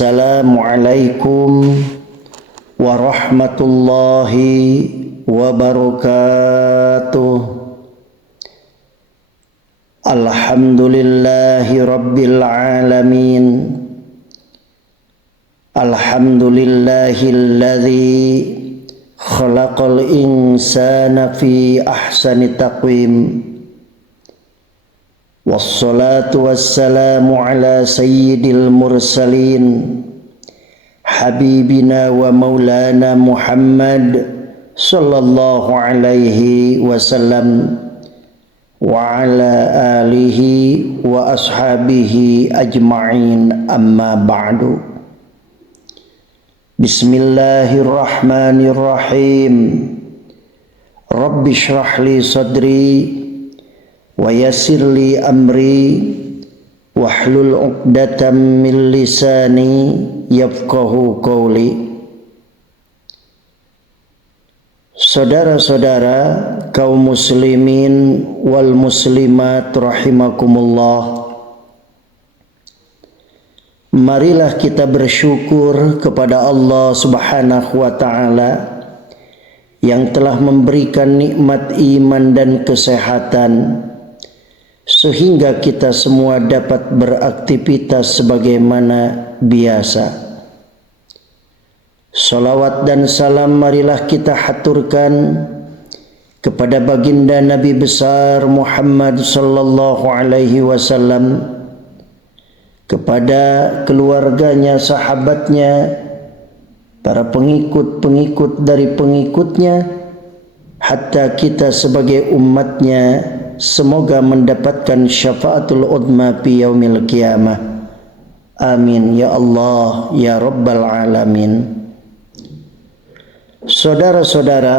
Assalamualaikum warahmatullahi wabarakatuh. Alhamdulillahi rabbil alamin. Alhamdulillahilladzi khalaqal insana fi ahsani taqwim. Wassalatu wassalamu ala sayyidil mursalin habibina wa maulana Muhammad sallallahu alaihi wasallam wa ala alihi wa ashabihi ajma'in, amma ba'du. Bismillahirrahmanirrahim. Rabbi shrah li sadri wa yassir li amri wahlul 'uqdatam min lisani yafqahu qawli. Saudara-saudara kaum muslimin wal muslimat rahimakumullah, marilah kita bersyukur kepada Allah Subhanahu wa ta'ala yang telah memberikan nikmat iman dan kesehatan sehingga kita semua dapat beraktivitas sebagaimana biasa. Salawat dan salam marilah kita haturkan kepada baginda Nabi besar Muhammad sallallahu alaihi wasallam, kepada keluarganya, sahabatnya, para pengikut-pengikut dari pengikutnya, hatta kita sebagai umatnya semoga mendapatkan syafaatul udma fi yaumil qiyamah. Amin ya Allah ya rabbal alamin. Saudara-saudara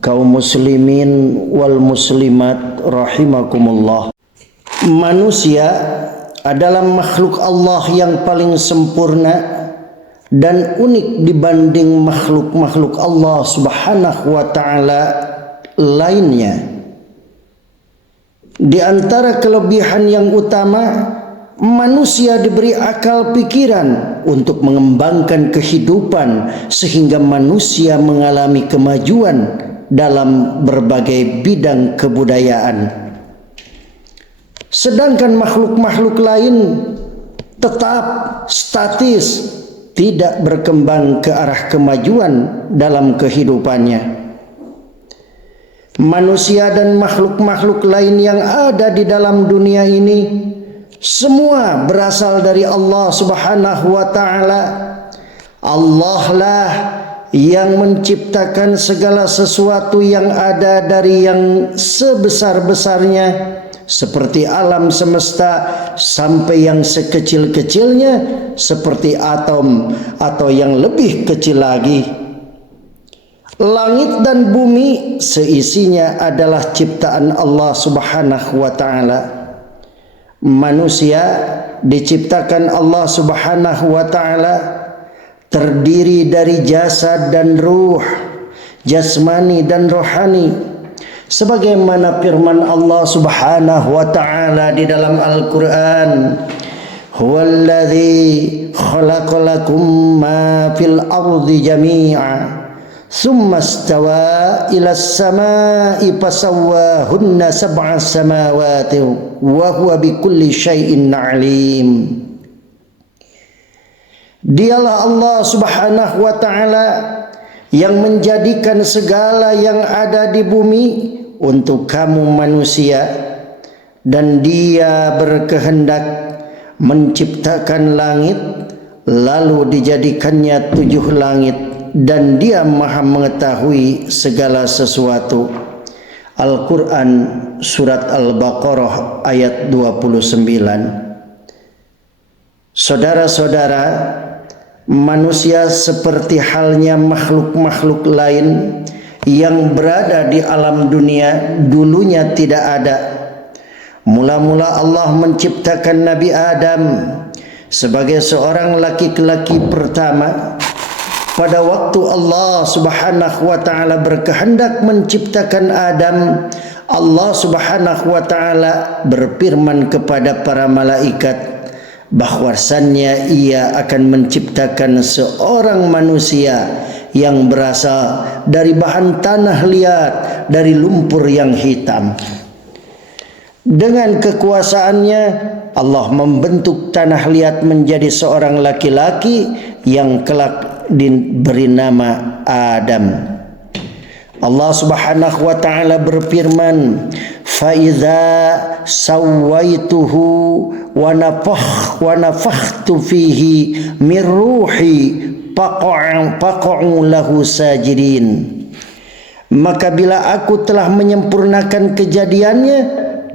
kaum muslimin wal muslimat rahimakumullah, manusia adalah makhluk Allah yang paling sempurna dan unik dibanding makhluk-makhluk Allah Subhanahu wa ta'ala lainnya. Di antara kelebihan yang utama, manusia diberi akal pikiran untuk mengembangkan kehidupan sehingga manusia mengalami kemajuan dalam berbagai bidang kebudayaan. Sedangkan makhluk-makhluk lain tetap statis, tidak berkembang ke arah kemajuan dalam kehidupannya. Manusia dan makhluk-makhluk lain yang ada di dalam dunia ini semua berasal dari Allah Subhanahu wa ta'ala. Allah lah yang menciptakan segala sesuatu yang ada dari yang sebesar-besarnya seperti alam semesta sampai yang sekecil-kecilnya seperti atom atau yang lebih kecil lagi. Langit dan bumi seisinya adalah ciptaan Allah Subhanahu wa ta'ala. Manusia diciptakan Allah Subhanahu wa ta'ala terdiri dari jasad dan ruh, jasmani dan rohani, sebagaimana firman Allah Subhanahu wa ta'ala di dalam Al-Qur'an, huwallazi khalaqalakum ma fil ardi jami'a thumma istawa ila as-sama'i fasawwahunna sab'a samawati wa huwa bikulli syai'in 'alim. Dialah Allah Subhanahu wa ta'ala yang menjadikan segala yang ada di bumi untuk kamu manusia, dan Dia berkehendak menciptakan langit lalu dijadikannya 7 langit, dan Dia maha mengetahui segala sesuatu. Al-Quran surat Al-Baqarah ayat 29. Saudara-saudara, manusia seperti halnya makhluk-makhluk lain yang berada di alam dunia dulunya tidak ada. Mula-mula Allah menciptakan Nabi Adam sebagai seorang laki-laki pertama. Pada waktu Allah Subhanahu wa ta'ala berkehendak menciptakan Adam, Allah Subhanahu wa ta'ala berfirman kepada para malaikat, bahwasannya ia akan menciptakan seorang manusia yang berasal dari bahan tanah liat, dari lumpur yang hitam. Dengan kekuasaannya Allah membentuk tanah liat menjadi seorang laki-laki yang kelak diberi nama Adam. Allah Subhanahu wa taala berfirman, "Fa idza sawaituhu wa nafakhtu fihi min ruhi faqa'u lahu sajidin." Maka bila aku telah menyempurnakan kejadiannya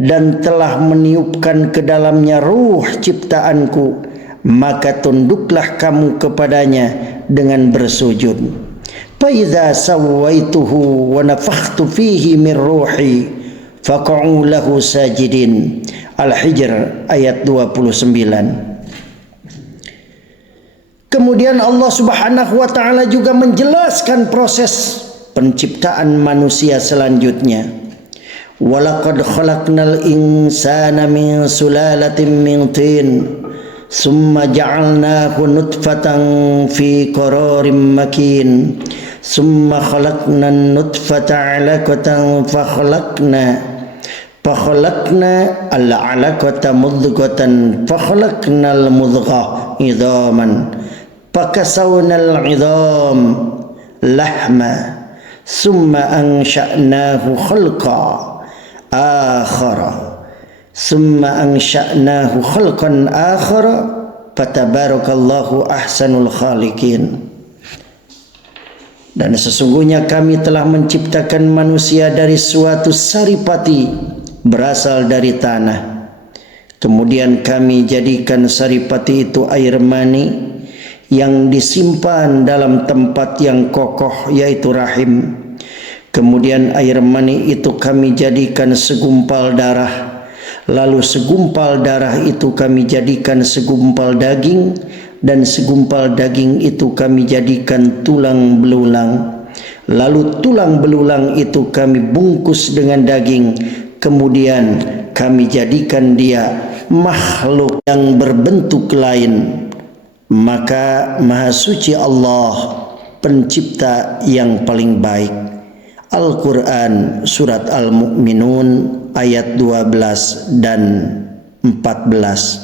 dan telah meniupkan ke dalamnya ruh ciptaanku, maka tunduklah kamu kepadanya dengan bersujud. Fa idza sawaituhu wa nafakhtu fihi min ruhi faq'u lahu sajidin. Al-Hijr ayat 29. Kemudian Allah Subhanahu wa taala juga menjelaskan proses penciptaan manusia selanjutnya. Walaqad khalaqnal insana min sulalatin min tin summa ja'alnahu nutfatan fi qararin makin summa khalaqnan nutfata 'alaqatan fakhalaqna al-'alaqata mudghatan fakhalaqnal mudghah idhaman fakasawnal 'idham lahma summa ansha'nahu khalqa akhara summa ansha'nahu khalqan akhara fatabarakallahu ahsanul khaliqin. Dan sesungguhnya kami telah menciptakan manusia dari suatu saripati berasal dari tanah. Kemudian kami jadikan saripati itu air mani yang disimpan dalam tempat yang kokoh, yaitu rahim. Kemudian air mani itu kami jadikan segumpal darah. Lalu segumpal darah itu kami jadikan segumpal daging, dan segumpal daging itu kami jadikan tulang belulang. Lalu tulang belulang itu kami bungkus dengan daging. Kemudian kami jadikan dia makhluk yang berbentuk lain. Maka Maha Suci Allah, pencipta yang paling baik. Al-Quran Surat Al-Mu'minun ayat 12 dan 14.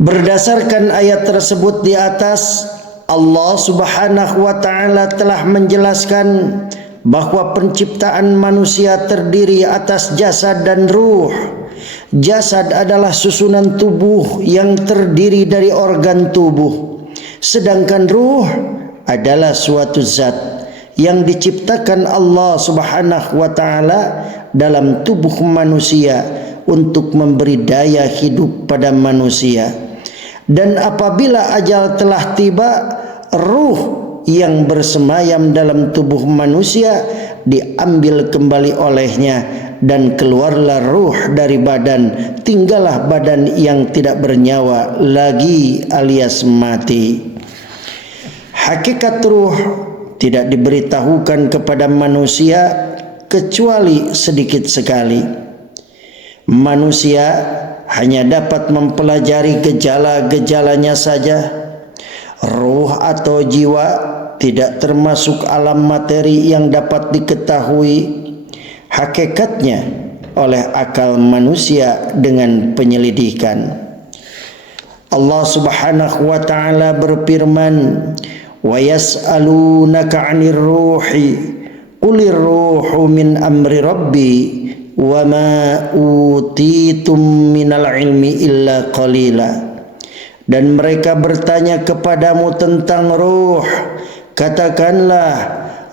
Berdasarkan ayat tersebut di atas, Allah Subhanahu wa taala telah menjelaskan bahwa penciptaan manusia terdiri atas jasad dan ruh. Jasad adalah susunan tubuh yang terdiri dari organ tubuh, sedangkan ruh adalah suatu zat yang diciptakan Allah Subhanahu wa taala dalam tubuh manusia untuk memberi daya hidup pada manusia. Dan apabila ajal telah tiba, ruh yang bersemayam dalam tubuh manusia diambil kembali olehnya, dan keluarlah ruh dari badan, tinggallah badan yang tidak bernyawa lagi alias mati. Hakikat ruh tidak diberitahukan kepada manusia kecuali sedikit sekali. Manusia hanya dapat mempelajari gejala-gejalanya saja. Ruh atau jiwa tidak termasuk alam materi yang dapat diketahui hakikatnya oleh akal manusia dengan penyelidikan. Allah Subhanahu wa taala berfirman, "Wa yas'alunaka 'anir ruhi qulir ruhu min amri rabbi wa ma utitum minal ilmi illa qalila." Dan mereka bertanya kepadamu tentang ruh, katakanlah,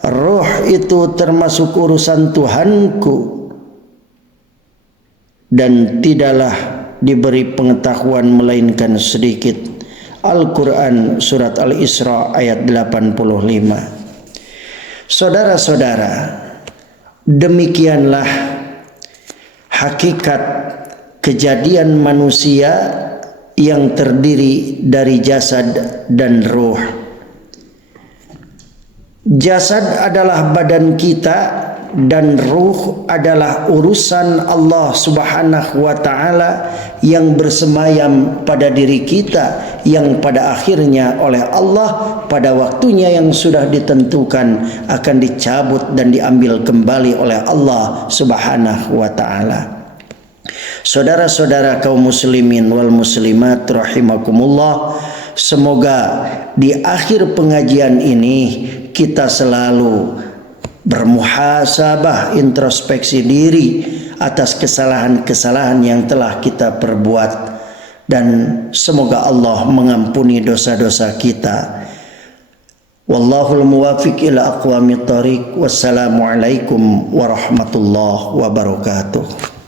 ruh itu termasuk urusan Tuhanku, dan tidaklah diberi pengetahuan melainkan sedikit. Al-Quran Surat Al-Isra ayat 85. Saudara-saudara, demikianlah hakikat kejadian manusia yang terdiri dari jasad dan ruh. Jasad adalah badan kita dan ruh adalah urusan Allah Subhanahu wa taala yang bersemayam pada diri kita, yang pada akhirnya oleh Allah pada waktunya yang sudah ditentukan akan dicabut dan diambil kembali oleh Allah Subhanahu wa taala. Saudara-saudara kaum muslimin wal muslimat rahimakumullah, semoga di akhir pengajian ini kita selalu bermuhasabah, introspeksi diri atas kesalahan-kesalahan yang telah kita perbuat, dan semoga Allah mengampuni dosa-dosa kita. Wallahul muwafiq ila aqwamit thoriq. Wassalamualaikum warahmatullahi wabarakatuh.